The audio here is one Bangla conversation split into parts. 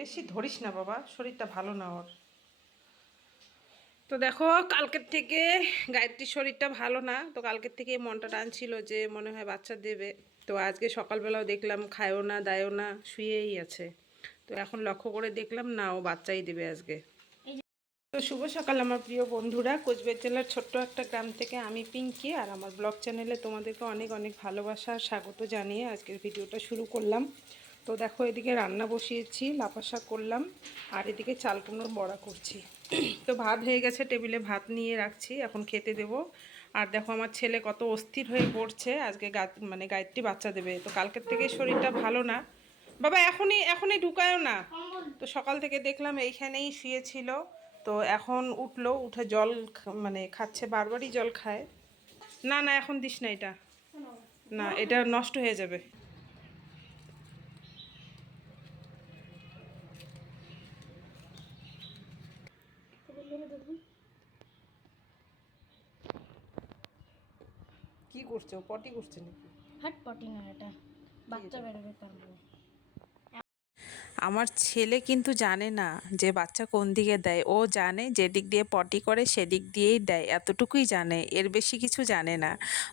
বেশি ধরিস না বাবা, শরীরটা ভালো না ওর। তো দেখো, কালকের থেকে গায়ত্রীর শরীরটা ভালো না, তো কালকের থেকে মনটা টানছিল যে মনে হয় বাচ্চা দেবে। তো আজকে সকালবেলাও দেখলাম খায়ও না, দায়ও না, শুয়েই আছে। তো এখন লক্ষ্য করে দেখলাম না, ও বাচ্চাই দেবে আজকে। তো শুভ সকাল, আমার প্রিয় বন্ধুরা। কোচবিহার জেলার ছোট্ট একটা গ্রাম থেকে আমি পিঙ্কি, আর আমার ব্লগ চ্যানেলে তোমাদেরকে অনেক অনেক ভালোবাসা আর স্বাগত জানিয়ে আজকের ভিডিওটা শুরু করলাম। তো দেখো, এদিকে রান্না বসিয়েছি লাপা শাক করলাম, আর এদিকে চাল কুমড়োর বড়া করছি। তো ভাত হয়ে গেছে, টেবিলে ভাত নিয়ে রাখছি, এখন খেতে দেবো। আর দেখো, আমার ছেলে কত অস্থির হয়ে পড়ছে, আজকে গা মানে গায়ত্রী বাচ্চা দেবে। তো কালকের থেকে শরীরটা ভালো না। বাবা, এখনই এখনই ঢুকায়ও না। তো সকাল থেকে দেখলাম এইখানেই শুয়েছিল। তো এখন উঠল উঠে জল মানে খাচ্ছে বারবারই জল খায়। না না এখন দিস না এটা। না এটা নষ্ট হয়ে যাবে। কি করছে? ও পটি করছে নাকি? হাট পটি না এটা। বাচ্চা বেরোবে পারব আমার ছেলে কিন্তু জানে না যে বাচ্চা কোন দিকে দেয়। ও জানে যেদিক দিয়ে পটি করে সেদিক দিয়েই দেয়, এতটুকুই জানে, এর বেশি কিছু জানে না।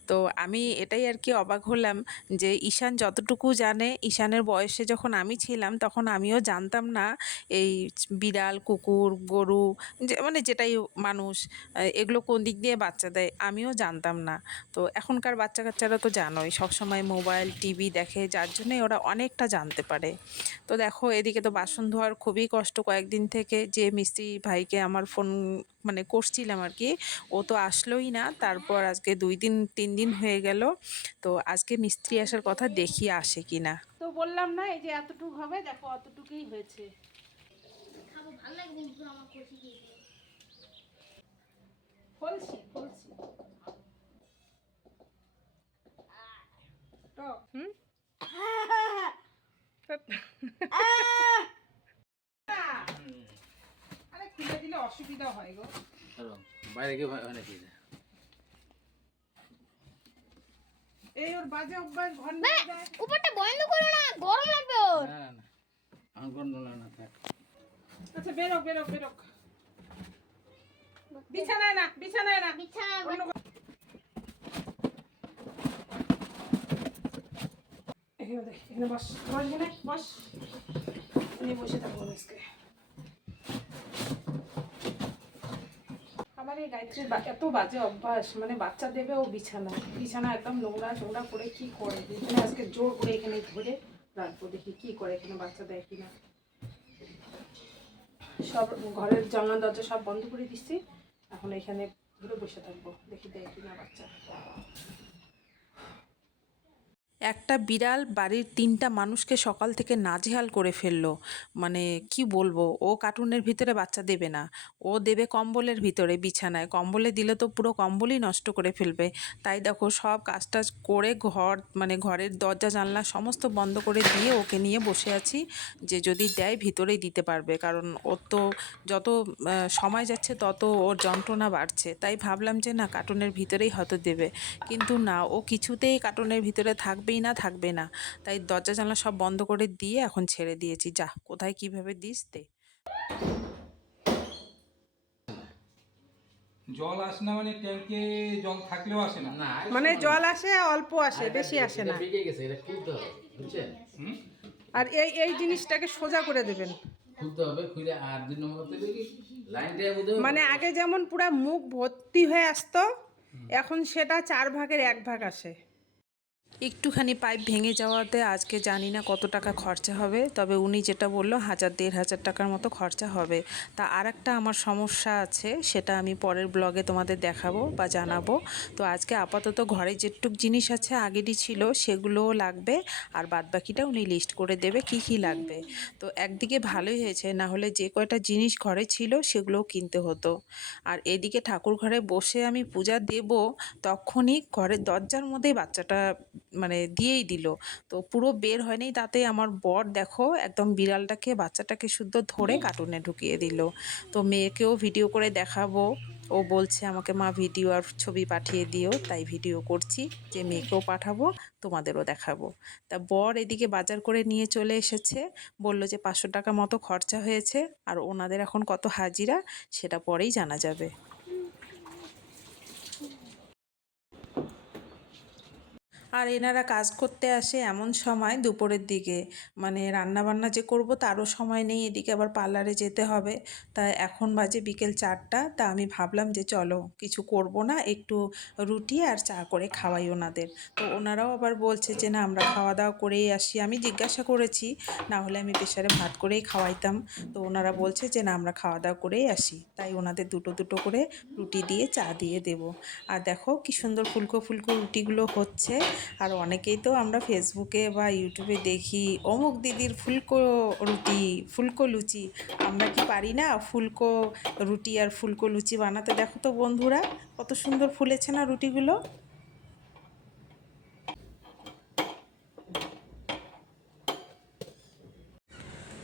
তো আমি এটাই আর কি অবাক হলাম যে ঈশান যতটুকু জানে, ঈশানের বয়সে যখন আমি ছিলাম তখন আমিও জানতাম না এই বিড়াল, কুকুর, গরু মানে যেটাই মানুষ, এগুলো কোন দিক দিয়ে বাচ্চা দেয় আমিও জানতাম না। তো এখনকার বাচ্চা কাচ্চারা তো জানোই, সবসময় মোবাইল, টিভি দেখে, যার জন্যই ওরা অনেকটা জানতে পারে। তো দেখো এদিকে তো বাসন ধোয়ার খুবই কষ্ট। কয়েকদিন থেকে যে মিস্ত্রি ভাইকে আমার ফোন মানে করছিলাম আর কি ও তো আসলোই না। তারপর আজকে দুই দিন তিন দিন হয়ে গেল। তো আজকে মিস্ত্রি আসার কথা দেখি আসে কি না। তো বললাম না এই যে এতটুকু হবে দেখো অতটুকুই হয়েছে। খাব ভালো আমার হুম? আরে খুলে দিলে অসুবিধা হয় গো। বাইরে গিয়ে হয় নাকি? এই ওর বাজে অভ্যাস ঘর যায়। উপরটা বন্ধ করো না গরম লাগবে ওর। না না না আমার কোনো না থাক। আচ্ছা বেরো বেরো বেরো বিছানায় না বিছানায় না। বিছানা অন্য ঘর- এখানে দেখ এখানে বস বস এখানে বস নিয়ে বসে থাকব আজকে আমার এই গায়ত্রীর এত বাজে অভ্যাস মানে বাচ্চা দেবে ও বিছানা বিছানা একদম নোংরা নোংরা করে কি করে এখানে আজকে জোর করে এখানে ধরে রাখব দেখি কি করে এখানে বাচ্চা দেয় কিনা সব ঘরের জানলা দরজা সব বন্ধ করে দিচ্ছি এখন এখানে ধরে বসে থাকব দেখি দেয় কিনা বাচ্চা একটা বিড়াল বাড়ির তিনটা মানুষকে সকাল থেকে নাজেহাল করে ফেলল। মানে কি বলব, ও কার্টুনের ভিতরে বাচ্চা দেবে না। ও দেবে কম্বলের ভিতরে, বিছানায়। কম্বলে দিলে তো পুরো কম্বলই নষ্ট করে ফেলবে। তাই দেখো, সব কাজ টাজ করে ঘর মানে ঘরের দরজা, জানলা সমস্ত বন্ধ করে দিয়ে ওকে নিয়ে বসে আছি যে যদি দেয় ভিতরেই দিতে পারবে। কারণ ওর তো যত সময় যাচ্ছে তত ওর যন্ত্রণা বাড়ছে। তাই ভাবলাম যে না, কার্টুনের ভিতরেই হয়তো দেবে। কিন্তু না, ও কিছুতেই কার্টুনের ভিতরে থাকবেই না থাকবে না। তাই দরজা জানলা সব বন্ধ করে দিয়ে এখন ছেড়ে দিয়েছি। যা কোথায় কীভাবে দিস দে। জল আসে না মানে ট্যাঙ্কে জল থাকলেও আসে না। না মানে জল আসে অল্প আসে বেশি আসে না। গেছে এটা খুলতে হবে বুঝছেন? আর এই এই জিনিসটাকে সোজা করে দেবেন। খুলতে হবে খুলে আর দুই নম্বর কি? লাইনটা বুঝতে মানে আগে যেমন পুরা মুখ ভর্তি হয়ে আসতো এখন সেটা চার ভাগের এক ভাগ আসে। একটুখানি পাইপ ভেঙে যাওয়াতে আজকে জানি না কত টাকা খরচা হবে, তবে উনি যেটা বলল, হাজার দেড় হাজার টাকার মতো খরচা হবে। তা আর একটা আমার সমস্যা আছে, সেটা আমি পরের ব্লগে তোমাদের দেখাবো বা জানাব। তো আজকে আপাতত ঘরে যেটুক জিনিস আছে আগেরই ছিল, সেগুলোও লাগবে, আর বাদবাকিটা উনি লিস্ট করে দেবে কি কি লাগবে। তো একদিকে ভালোই হয়েছে, না হলে যে কয়টা জিনিস ঘরে ছিল সেগুলোও কিনতে হতো। আর এদিকে ঠাকুর ঘরে বসে আমি পূজা দেব, তখনই ঘরের দরজার মধ্যেই বাচ্চাটা মানে দিয়েই দিল। তো পুরো বের হয়নি তাতে আমার বর দেখো একদম বিড়ালটাকে বাচ্চাটাকে শুদ্ধ ধরে কার্টুনে ঢুকিয়ে দিল। তো মেয়েকেও ভিডিও করে দেখাবো। ও বলছে আমাকে মা ভিডিও আর ছবি পাঠিয়ে দিও তাই ভিডিও করছি। যে মেয়েকেও পাঠাবো তোমাদেরও দেখাবো। তা বর এদিকে বাজার করে নিয়ে চলে এসেছে। বলল যে পাঁচশো টাকা মতো খরচা হয়েছে আর ওনাদের এখন কত হাজিরা সেটা পরেই জানা যাবে। আর এনারা কাজ করতে আসে এমন সময় দুপুরের দিকে। মানে রান্না বান্না যে করব তারও সময় নেই, এদিকে আবার পার্লারে যেতে হবে। তা এখন বাজে বিকেল চারটা, তা আমি ভাবলাম যে চলো কিছু করব না, একটু রুটি আর চা করে খাওয়াই ওনাদের। তো ওনারাও আবার বলছে যে না, আমরা খাওয়া দাওয়া করেই আসি। আমি জিজ্ঞাসা করেছি, না হলে আমি প্রেশারে ভাত করেই খাওয়াইতাম। তো ওনারা বলছে যে না, আমরা খাওয়া দাওয়া করেই আসি। তাই ওনাদের দুটো দুটো করে রুটি দিয়ে চা দিয়ে দেব। আর দেখো কি সুন্দর ফুলকো ফুলকো রুটিগুলো হচ্ছে। আর অনেকেই তো আমরা ফেসবুকে বা ইউটিউবে দেখি, অমুক দিদির ফুলকো রুটি, ফুলকো লুচি, আমরা কি পারি না ফুলকো রুটি আর ফুলকো লুচি বানাতে? দেখো তো বন্ধুরা, কত সুন্দর ফুলেছে না রুটিগুলো।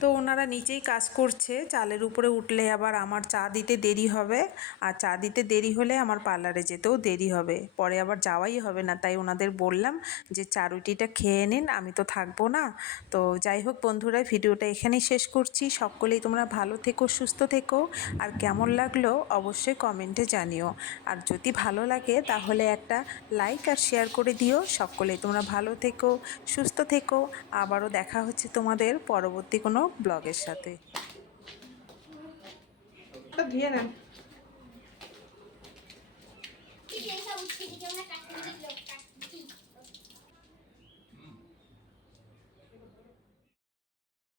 তো ওনারা নিচেই কাজ করছে। চালের উপরে উঠলে আবার আমার চা দিতে দেরি হবে। আর চা দিতে দেরি হলে আমার পার্লারে যেতেও দেরি হবে। পরে আবার যাওয়াই হবে না। তাই ওনাদের বললাম যে, চা রুটিটা খেয়ে নিন, আমি তো থাকব না। তো যাই হোক বন্ধুরা, ভিডিওটা এখানেই শেষ করছি। সকলেই তোমরা ভালো থেকো, সুস্থ থেকো। আর কেমন লাগল অবশ্যই কমেন্টে জানিও। আর যদি ভালো লাগে তাহলে একটা লাইক আর শেয়ার করে দিও। সকলেই তোমরা ভালো থেকো, সুস্থ থেকো। আবারও দেখা হচ্ছে তোমাদের পরবর্তী কোনো ব্লগের সাথে। ধুয়ে নেন।